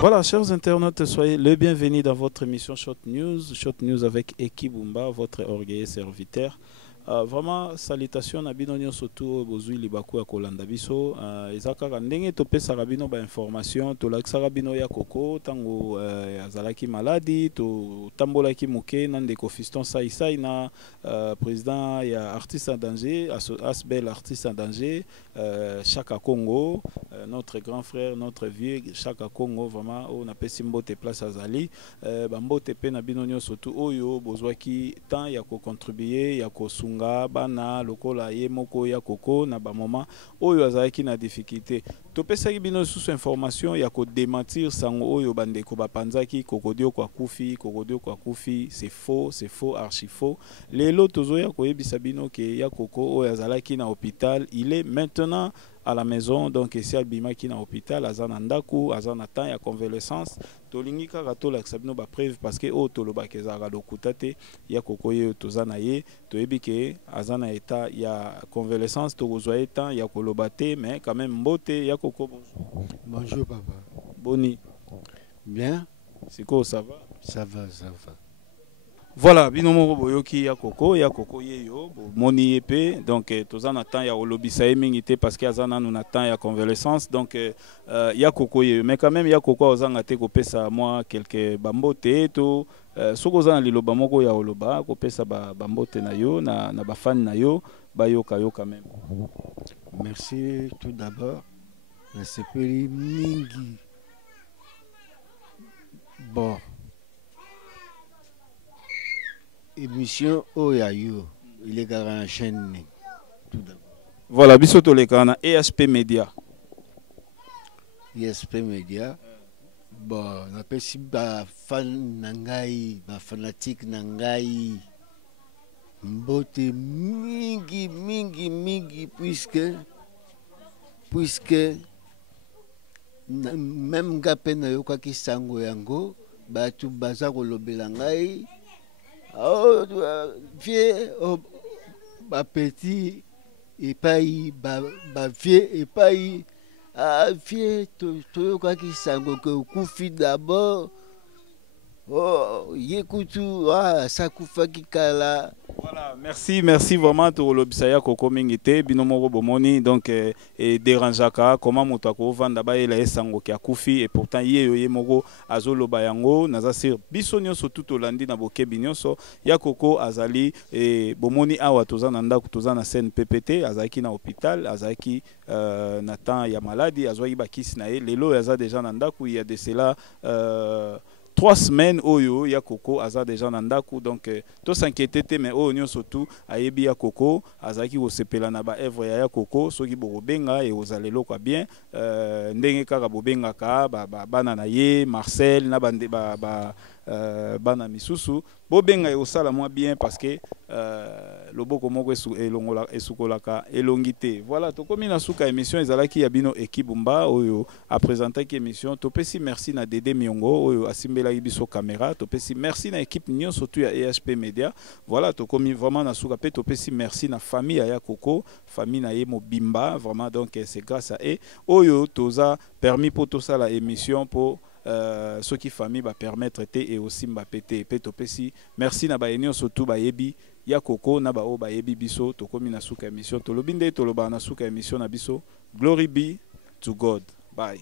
Voilà, chers internautes, soyez les bienvenus dans votre émission Short News avec Eki Bumba, votre orgueilleux serviteur. Vraiment, salutations à Bino surtout Bozui Libaku à Kolanda Biso. Ezaka Randenge Topé Sarabino ba information, to lak Sarabino ya Koko, tango Azalaki maladi, to Tambolaki Muke, Nandeko Fiston Saïsaï na président ya artiste en danger, Asbel artiste en danger, Chaka Congo, notre grand frère, notre vieux Chaka Congo, vraiment, on a fait Simbote place Azali, Bambote Pena Bino surtout Oyo, Bozwaki, tant Yako contribuer, Yako Sunga, Bana, Lokola, Yemoko, Yakoko, na ba moment, Oyo Azalaki na difficulté. Topesa Bino sous information, Yako démentir sans Oyo Bandeko Bapanzaki, Kokodio kwa Kufi, c'est faux, archi faux. Les lots Yako Ebisabino ke Yakoko, Oyo Azalaki na hôpital, il est maintenant à la maison, donc ici à Bimaki na hôpital, Azanandaku, Azanatan, ya convalescence. Tolingi karato la sabino ba preuve parce que o toloba kezara lokutate ya kokoye tozana ye to ebike azana eta ya convalescence to kozwa eta ya kolobate mais quand même mbote ya koko bonjour. Bonjour papa. Boni. Bien. C'est quoi ça va? Ça va. Voilà, binomo boyoki ya koko yeyo moni epé donc tozana temps ya olobisa emingité parce que azana nous attend ya convalescence donc ya koko yeyo mais quand même ya koko ozanga te kopesa moi quelques bambote to soko zana liloba moko ya oloba kopesa bambote na yo na ba fan na yo bayoka yo quand même. Merci tout d'abord. Merci mingi. Bon. Émission Oyayo, il est garant chaîne. Voilà, bisoto le kana ESP Media. ESP Media. Bon, on appelle si ba fan nangai, ba fanatique nangai. Mbote mingi puisque même gape na yo kwa kisango yango, ba tu baza ko lobela ngai. Oh, vieux, ba petit, et pas ba vieux, et pas vieux, to quoi qui sango que kufi d'abord. Oh, yekutu, ça kufa qui kala. Voilà, merci vraiment to lobisaya koko mingité binomo bomoni donc et dérangeaka comment motako vanda ba ela esango ki akufi et pourtant ye moko azoloba yango naza sir bisonyo so tout olandi na boke binyoso ya koko azali et bomoni awa tozana ndako tozana scène PPT azaki na hôpital azaki na temps ya maladie azwaki bakisi na ye lelo yaza déjà na ndako il y a de cela 3 semaines oyo ya koko aza déjà na ndaku donc to s'inquiéter mais oyo nyo surtout ayebi ya koko azaki ko sepela na ba œuvre ya koko soki bobenga et ozalelo kwa bien ndenge kaka bobenga ka bana na ye Marcel na bande bana misusu bobenga osala moi bien parce que loboko moko elongola esukolaka elongité voilà to komi na suka émission ezalaki ya bino ekibumba oyo a présenter ki émission to pesi merci na Dede Miongo oyo asimbela biso caméra to pesi merci na équipe nyo surtout ya ESP Media voilà to komi vraiment na suka pe to pesi merci na famille ya Koko famille na ye mobimba vraiment donc c'est grâce à eux oyo toza permis pour tout ça la émission pour ce qui famille va permettre et aussi m'a pété petopesi merci na ba enio surtout ba yebi ya koko na ba o ba yebi biso to komi na suka émission to lobinde to loba na suka émission na biso glory be to God bye.